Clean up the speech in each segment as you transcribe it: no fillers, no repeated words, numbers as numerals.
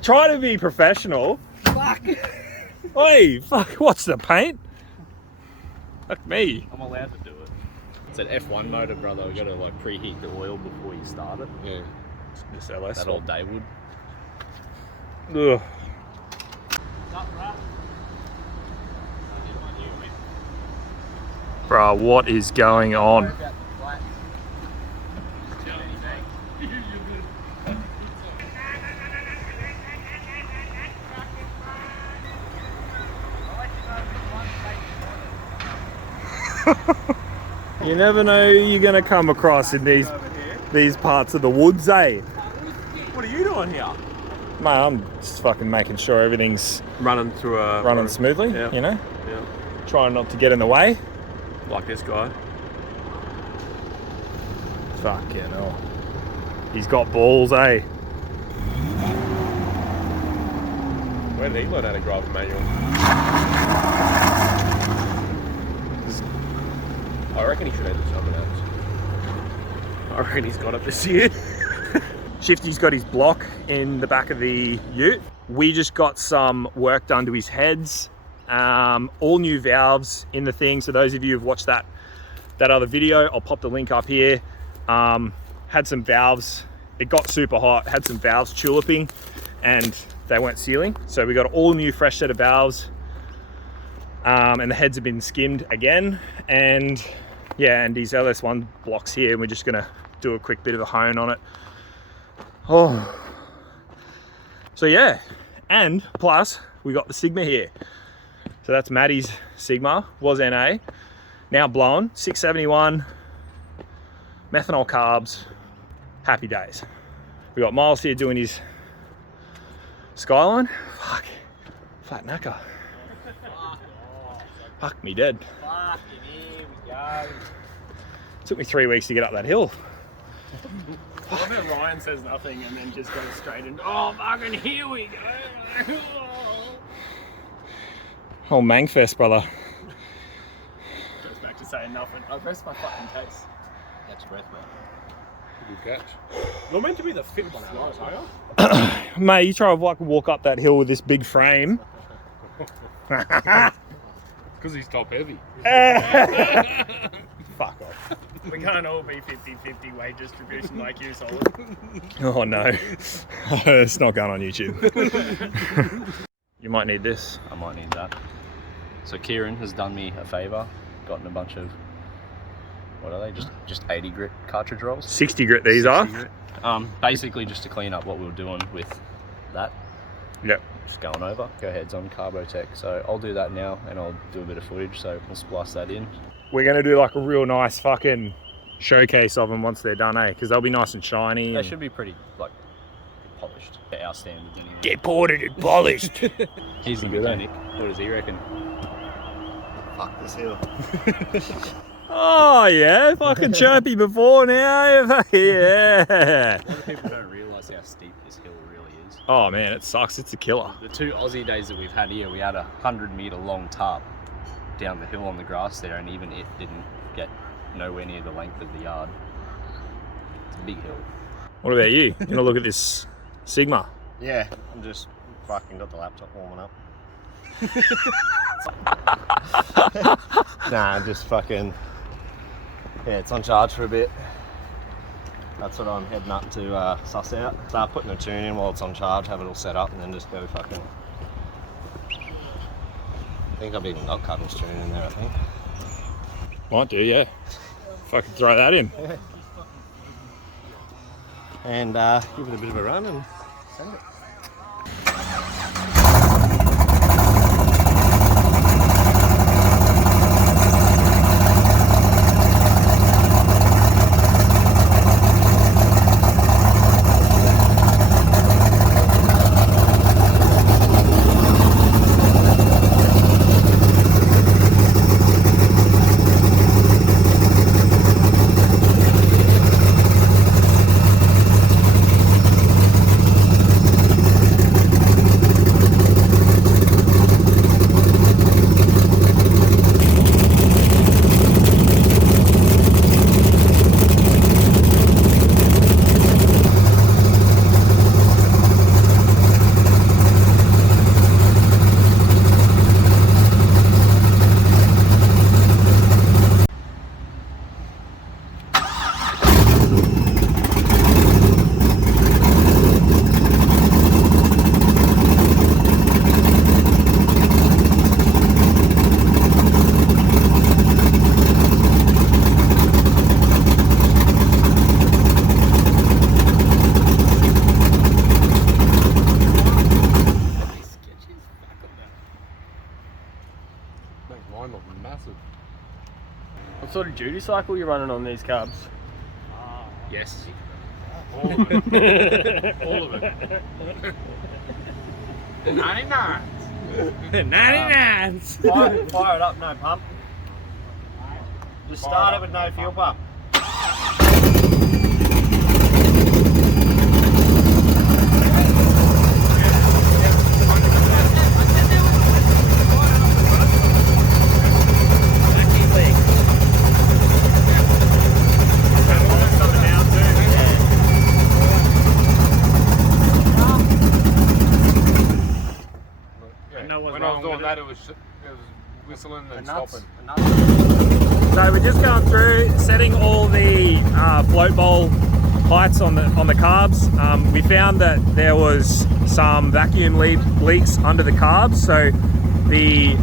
Well, try to be professional. Fuck. Oi, fuck, what's the paint? Fuck me. I'm allowed to do it. It's an F1 motor, brother. We've got to like preheat the oil before you start it. Yeah. Just LS. That old Daywood. Ugh. Bruh, what is going on? You never know who you're going to come across in these parts of the woods, eh? What are you doing here? Mate, I'm just fucking making sure everything's Running through a... running smoothly, Yeah. you know? Yeah. Trying not to get in the way. Like this guy. Fuck yeah, no. He's got balls, eh? Where did he learn how to drive a manual? I reckon he should enter Shenanigans. I reckon he's got it this year. Shifty's got his block in the back of the ute. We just got some work done to his heads. All new valves in the thing. So those of you who've watched that other video, I'll pop the link up here. Had some valves. It got super hot. Had some valves tuliping and they weren't sealing. So we got an all new fresh set of valves. And the heads have been skimmed again. And yeah, and these LS1 blocks here, and we're just gonna do a quick bit of a hone on it. Oh, so yeah, and plus we got the Sigma here. So that's Maddie's Sigma, was NA, now blown, 671, methanol carbs, happy days. We got Miles here doing his Skyline. Fuck, flat knacker. Fuck me dead. Fucking here we go. Took me 3 weeks to get up that hill. I bet Ryan says nothing and then just goes straight into, oh fucking here we go. Oh, Mangfest, brother. Goes back to saying nothing. I rest my fucking case. Catch your breath, mate. Good catch. You're meant to be the fit one, aren't you? Mate, you try to walk up that hill with this big frame. Because he's top heavy. Fuck off. We can't all be 50-50 weight distribution like you, Solid. Oh no. It's not going on YouTube. You might need this. I might need that. So Kieran has done me a favour, gotten a bunch of, what are they, just 80 grit cartridge rolls? 60 grit these are? Grit. Basically just to clean up what we were doing with that. Yep. Just going over, go heads on Carbotech. So I'll do that now and I'll do a bit of footage, so we'll splice that in. We're going to do like a real nice fucking showcase of them once they're done, eh? Because they'll be nice and shiny. They should be pretty, like, polished. To our standards anyway. Get ported and polished. He's the mechanic. What does he reckon? Fuck this hill. Oh yeah, fucking chirpy before now. Yeah. A lot of people don't realise how steep this hill really is. Oh man, it sucks. It's a killer. The 2 Aussie days that we've had here, we had a 100-metre long tarp down the hill on the grass there, and even it didn't get nowhere near the length of the yard. It's a big hill. What about you? You gonna look at this Sigma? Yeah, I'm just fucking got the laptop warming up. Nah, just fucking, yeah, it's on charge for a bit. That's what I'm heading up to suss out. Start putting a tune in while it's on charge, have it all set up, and then just go fucking, I think I've even got Cuddles tune in there, I think. Might do, yeah. Fucking throw that in. Yeah. And give it a bit of a run and send it. duty cycle you're running on these carbs? Yes. All of it. All of it. 99. 99s. Fire it up, no pump. Just start it with no fuel pump. When I was doing that, it was whistling and stopping. So we're just going through setting all the float bowl heights on the carbs. We found that there was some vacuum leaks under the carbs, so the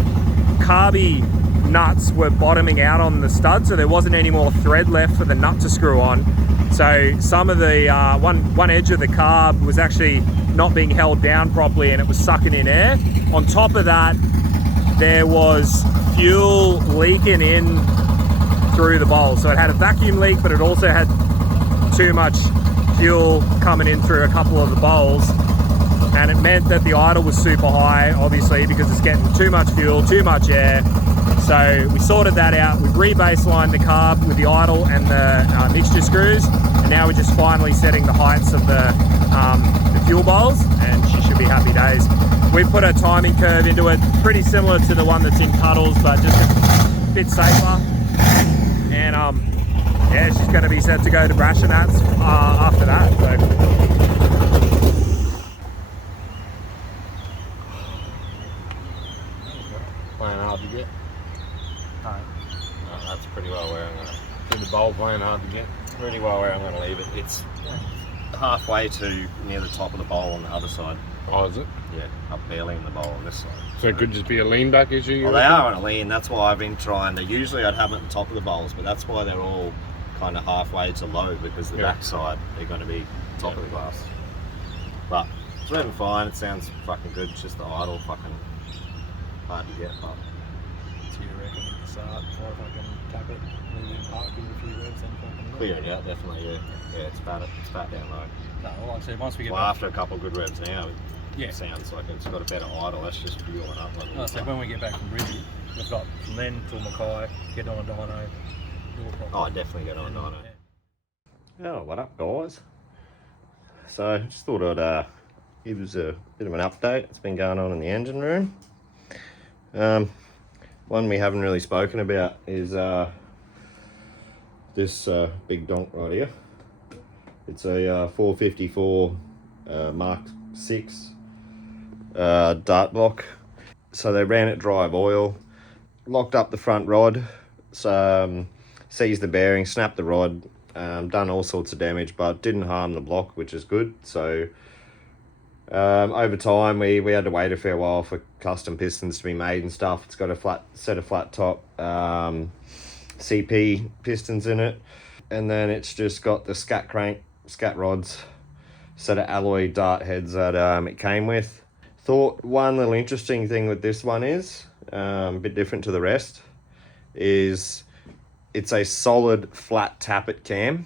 carby nuts were bottoming out on the stud, so there wasn't any more thread left for the nut to screw on. So some of the one edge of the carb was actually not being held down properly, and it was sucking in air. On top of that, there was fuel leaking in through the bowl. So it had a vacuum leak, but it also had too much fuel coming in through a couple of the bowls. And it meant that the idle was super high, obviously, because it's getting too much fuel, too much air. So we sorted that out. We've re-baselined the carb with the idle and the mixture screws. And now we're just finally setting the heights of the fuel bowls, and she should be happy days. We put a timing curve into it, pretty similar to the one that's in Cuddles, but just a bit safer. And yeah, she's going to be set to go to BrasherNats after that. So. Playing hard to get. No, that's pretty well where I'm going to. In the bowl, playing hard to get. Pretty well where I'm going to leave it. It's halfway to near the top of the bowl on the other side. Oh, is it? Yeah, up barely in the bowl on this side. So it could just be a lean back issue? Well, they are on a lean. That's why I've been trying to. Usually I'd have it at the top of the bowls, but that's why they're all kind of halfway to low, because the back side, they're going to be top of the glass. But it's moving fine. It sounds fucking good. It's just the idle fucking hard to get. But So you reckon at the start, or if I can tap it, leave it in park, give it a few revs, then fucking clear it out, definitely. Yeah, it's fat down low. No, like I said, once we get Well, back, after a couple of good revs now, yeah. it sounds like it's got a better idle. That's just fueling up. Like Like I said, when we get back from Bridgie, we've got from then till Mackay, get on a dyno, do it properly. Oh, I definitely get on dyno. Oh, what up, guys? So, just thought I'd give us a bit of an update. It's been going on in the engine room. One we haven't really spoken about is this big donk right here. It's a 454 Mark 6 dart block. So they ran it dry of oil, locked up the front rod, seized the bearing, snapped the rod, done all sorts of damage, but didn't harm the block, which is good. So over time we had to wait a fair while for custom pistons to be made and stuff. It's got a flat top CP pistons in it, and then it's just got the scat rods, set of alloy dart heads that it came with. Thought one little interesting thing with this one is a bit different to the rest, is it's a solid flat tappet cam.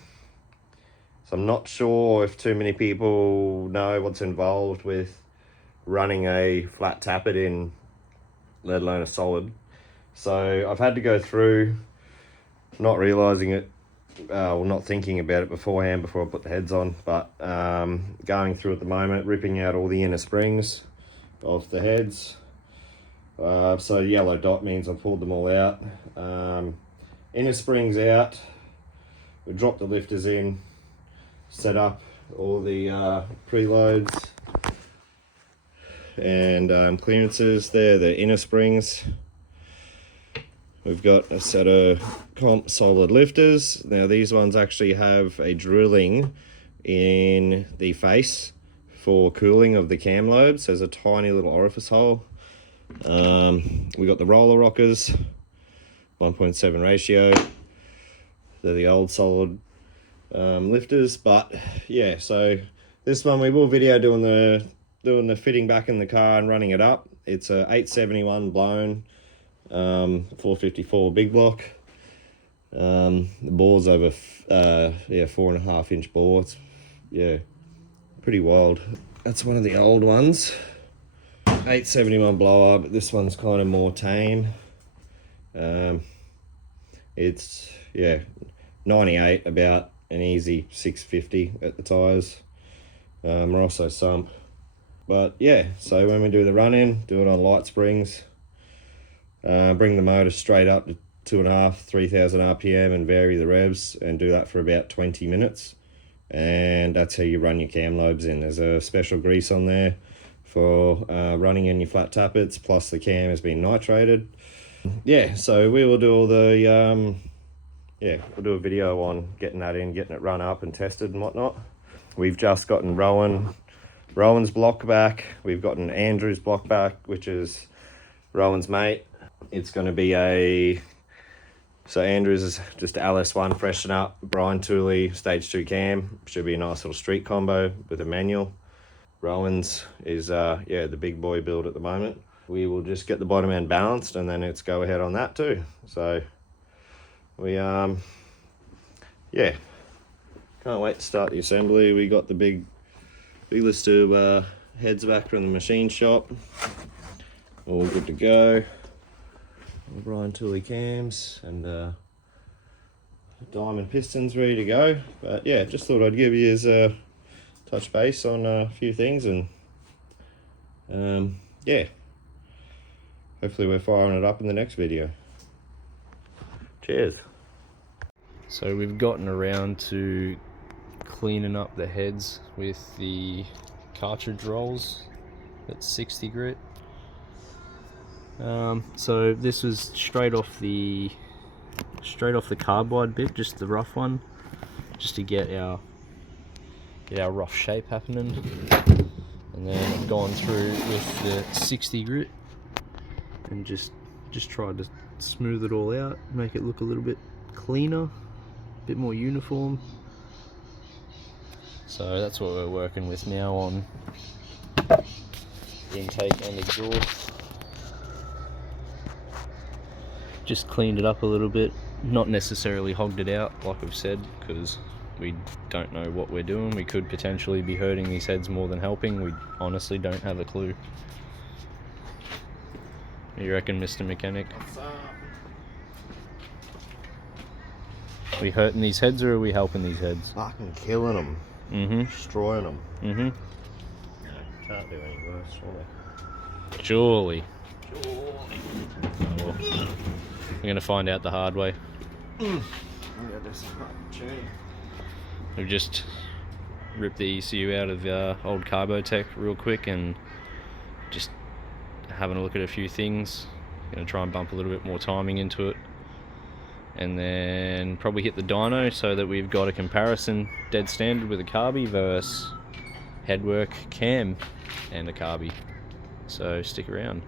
So I'm not sure if too many people know what's involved with running a flat tappet in, let alone a solid. So I've had to go through, not realizing it, well, not thinking about it beforehand before I put the heads on, but going through at the moment, ripping out all the inner springs of the heads. So yellow dot means I've pulled them all out. Inner springs out. We dropped the lifters in, set up all the preloads and clearances there, the inner springs. We've got a set of comp solid lifters. Now these ones actually have a drilling in the face for cooling of the cam lobes. There's a tiny little orifice hole. We got the roller rockers, 1.7 ratio. They're the old solid lifters, but yeah, so this one we will video doing the fitting back in the car and running it up. It's a 871 blown 454 big block. The bore's over, 4.5 inch bore. It's, yeah, pretty wild. That's one of the old ones. 871 blower, but this one's kind of more tame. It's, yeah, 98, about an easy 650 at the tyres. We're also sump. But yeah, so when we do the run-in, do it on light springs. Bring the motor straight up to 2.5, 3,000 RPM and vary the revs and do that for about 20 minutes. And that's how you run your cam lobes in. There's a special grease on there for running in your flat tappets, plus the cam has been nitrated. Yeah, so we will do all the, we'll do a video on getting that in, getting it run up and tested and whatnot. We've just gotten Rowan's block back. We've gotten Andrew's block back, which is Rowan's mate. It's going to be so Andrew's is just LS1 freshen up, Brian Tooley stage 2 cam. Should be a nice little street combo with a manual. Rowan's is the big boy build at the moment. We will just get the bottom end balanced and then it's go ahead on that too. So we can't wait to start the assembly. We got the big list of heads back from the machine shop. All good to go. Brian Tooley cams and diamond pistons ready to go. But yeah, just thought I'd give you a touch base on a few things and hopefully we're firing it up in the next video. Cheers. So we've gotten around to cleaning up the heads with the cartridge rolls at 60 grit. So this was straight off the carbide bit, just the rough one, just to get our rough shape happening. And then I've gone through with the 60 grit and just tried to smooth it all out, make it look a little bit cleaner, a bit more uniform. So that's what we're working with now on intake and exhaust. Just cleaned it up a little bit, not necessarily hogged it out like we've said, because we don't know what we're doing. We could potentially be hurting these heads more than helping. We honestly don't have a clue. What do you reckon, Mr. Mechanic? Are we hurting these heads or are we helping these heads? Fucking killing them. Mm-hmm. Destroying them. Mm-hmm. Can't do any worse, Surely. Oh, well. We're going to find out the hard way. We've just ripped the ECU out of old Carbotech real quick and just having a look at a few things. Going to try and bump a little bit more timing into it. And then probably hit the dyno so that we've got a comparison dead standard with a carby versus headwork cam and a carby. So stick around.